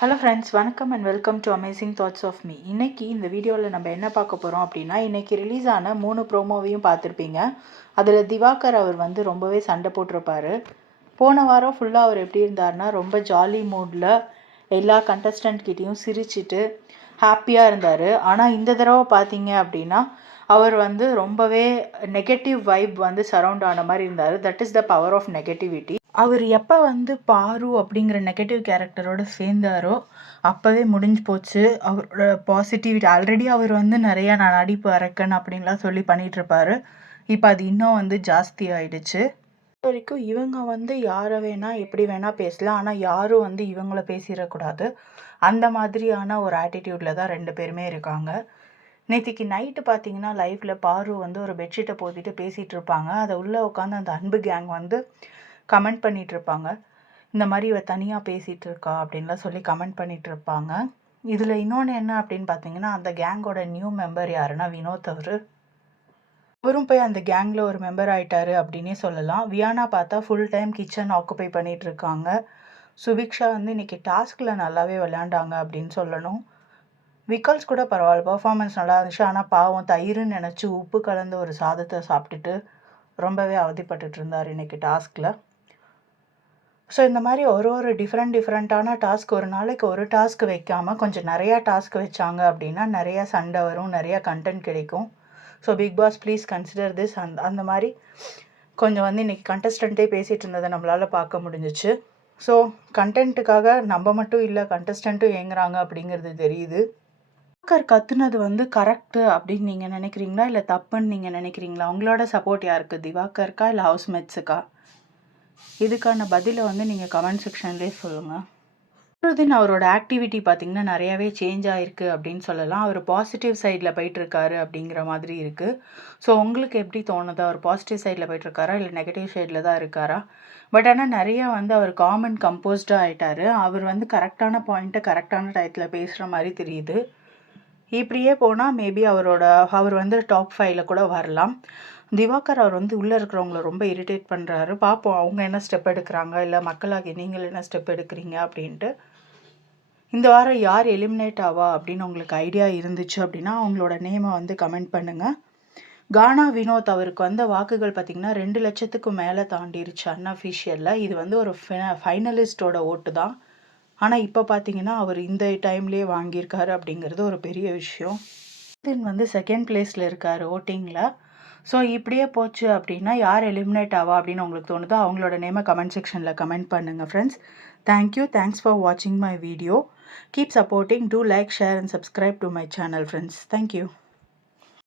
Hello friends, வணக்கம் and welcome to amazing thoughts of me. இன்றைக்கி இந்த வீடியோவில் நம்ம என்ன பார்க்க போகிறோம் அப்படின்னா, இன்றைக்கி ரிலீஸ் ஆன 3 ப்ரோமோவையும் பார்த்துருப்பீங்க. அதில் திவாகர் அவர் வந்து ரொம்பவே சண்டை போட்டிருப்பார். போன வாரம் ஃபுல்லாக அவர் எப்படி இருந்தார்னா, ரொம்ப ஜாலி மூடில் எல்லா கண்டஸ்டன்ட்கிட்டையும் சிரிச்சிட்டு ஹாப்பியாக இருந்தார். ஆனால் இந்த தடவை பார்த்தீங்க அப்படின்னா, அவர் வந்து ரொம்பவே நெகட்டிவ் வைப் வந்து சரவுண்ட் ஆன மாதிரி இருந்தார். That is the power of negativity. அவர் எப்போ வந்து பாரு அப்படிங்கிற நெகட்டிவ் கேரக்டரோடு சேர்ந்தாரோ அப்போவே முடிஞ்சு போச்சு அவரோட பாசிட்டிவிட்டி. ஆல்ரெடி அவர் வந்து நிறையா நான் நடிப்பு அரக்கன் அப்படின்லாம் சொல்லி பண்ணிகிட்ருப்பாரு. இப்போ அது இன்னும் வந்து ஜாஸ்தி ஆயிடுச்சு. வரைக்கும் இவங்க வந்து யாரை வேணால் எப்படி வேணால் பேசலாம், ஆனால் யாரும் வந்து இவங்கள பேசிடக்கூடாது. அந்த மாதிரியான ஒரு ஆட்டிடியூடில் தான் 2 பேருமே இருக்காங்க. நேற்றுக்கு நைட்டு பார்த்தீங்கன்னா லைஃப்பில் பாரு வந்து ஒரு பெட்ஷீட்டை போத்திட்டு பேசிகிட்டு இருப்பாங்க. அதை உள்ளே உட்காந்து அந்த அன்பு கேங் வந்து கமெண்ட் பண்ணிகிட்ருப்பாங்க. இந்த மாதிரி இவ தனியாக பேசிகிட்டு இருக்கா அப்படின்லாம் சொல்லி கமெண்ட் பண்ணிகிட்ருப்பாங்க. இதில் இன்னொன்று என்ன அப்படின்னு பார்த்தீங்கன்னா, அந்த கேங்கோட நியூ மெம்பர் யாருன்னா வினோத். அவரும் போய் அந்த கேங்கில் ஒரு மெம்பர் ஆகிட்டாரு அப்படின்னே சொல்லலாம். வியானா பார்த்தா ஃபுல் டைம் கிச்சன் ஆக்குப்பை பண்ணிகிட்ருக்காங்க. சுபிக்ஷா வந்து இன்றைக்கி டாஸ்கில் நல்லாவே விளையாண்டாங்க அப்படின்னு சொல்லணும். விக்கல்ஸ் கூட பரவாயில்ல, பர்ஃபார்மன்ஸ் நல்லா இருந்துச்சு. ஆனால் பாவம் தயிர்னு நினச்சி உப்பு கலந்த ஒரு சாதத்தை சாப்பிட்டுட்டு ரொம்பவே அவதிப்பட்டுட்டு இருந்தார் இன்றைக்கி டாஸ்கில். ஸோ இந்த மாதிரி ஒரு டிஃப்ரெண்ட்டான டாஸ்க், ஒரு நாளைக்கு ஒரு டாஸ்க் வைக்காமல் கொஞ்சம் நிறையா டாஸ்க் வச்சாங்க அப்படின்னா நிறையா சண்டை வரும், நிறையா கண்டென்ட் கிடைக்கும். So Bigg Boss please consider this. அந்த மாதிரி கொஞ்சம் வந்து இன்றைக்கி கண்டஸ்டண்ட்டே பேசிகிட்டு இருந்ததை நம்மளால் பார்க்க முடிஞ்சிச்சு. ஸோ கண்டென்ட்டுக்காக நம்ம மட்டும் இல்லை, கண்டஸ்டண்ட்டும் ஏங்குறாங்க அப்படிங்கிறது தெரியுது. கத்துனது வந்து கரெக்டு அப்படின்னு நீங்கள் நினைக்கிறீங்களா, இல்லை தப்புன்னு நீங்கள் நினைக்கிறீங்களா? உங்களோட சப்போர்ட் யாருக்கு, திவாகருக்கா இல்லை ஹவுஸ்மேட்ஸுக்கா? இதுக்கான பதிலை வந்து நீங்கள் கமெண்ட் செக்ஷன்லேயே சொல்லுங்கள். தின் அவரோட ஆக்டிவிட்டி பார்த்திங்கன்னா நிறையாவே சேஞ்ச் ஆகிருக்கு அப்படின்னு சொல்லலாம். அவர் பாசிட்டிவ் சைடில் போயிட்டுருக்காரு அப்படிங்கிற மாதிரி இருக்குது. ஸோ உங்களுக்கு எப்படி தோணுதா, அவர் பாசிட்டிவ் சைடில் போயிட்டுருக்காரா இல்லை நெகட்டிவ் சைடில் தான் இருக்காரா? பட் ஆனால் நிறையா வந்து அவர் காமன் கம்போஸ்டாக ஆகிட்டார். அவர் வந்து கரெக்டான பாயிண்ட்டை கரெக்டான டயத்தில் பேசுகிற மாதிரி தெரியுது. இப்படியே போனால் மேபி அவர் வந்து டாப் 5ல் கூட வரலாம். திவாகர் அவர் வந்து உள்ளே இருக்கிறவங்கள ரொம்ப இரிட்டேட் பண்ணுறாரு. பார்ப்போம் அவங்க என்ன ஸ்டெப் எடுக்கிறாங்க, இல்லை மக்களாகி நீங்கள் என்ன ஸ்டெப் எடுக்கிறீங்க அப்படின்ட்டு. இந்த வாரம் யார் எலிமினேட் ஆவா அப்படின்னு உங்களுக்கு ஐடியா இருந்துச்சு அப்படின்னா அவங்களோட நேமை வந்து கமெண்ட் பண்ணுங்கள். கானா வினோத் அவருக்கு வந்த வாக்குகள் பார்த்திங்கன்னா 2 லட்சத்துக்கு மேலே தாண்டிருச்சு அன்அஃபிஷியலில். இது வந்து ஒரு ஃபைனலிஸ்டோட ஓட்டு தான். ஆனால் இப்போ பார்த்தீங்கன்னா அவர் இந்த டைம்லேயே வாங்கியிருக்காரு அப்படிங்கிறது ஒரு பெரிய விஷயம். தென் வந்து செகண்ட் பிளேஸில் இருக்கார் ஓட்டிங்கில். ஸோ இப்படியே போச்சு அப்படின்னா யார் எலிமினேட் ஆவா அப்படின்னு உங்களுக்கு தோணுதோ அவங்களோட நேமை கமெண்ட் செக்ஷனில் கமெண்ட் பண்ணுங்கள் ஃப்ரெண்ட்ஸ். தேங்க்யூ. தேங்க்ஸ் ஃபார் வாட்சிங் my video. Keep supporting. Do like, share and subscribe to my channel friends. Thank you.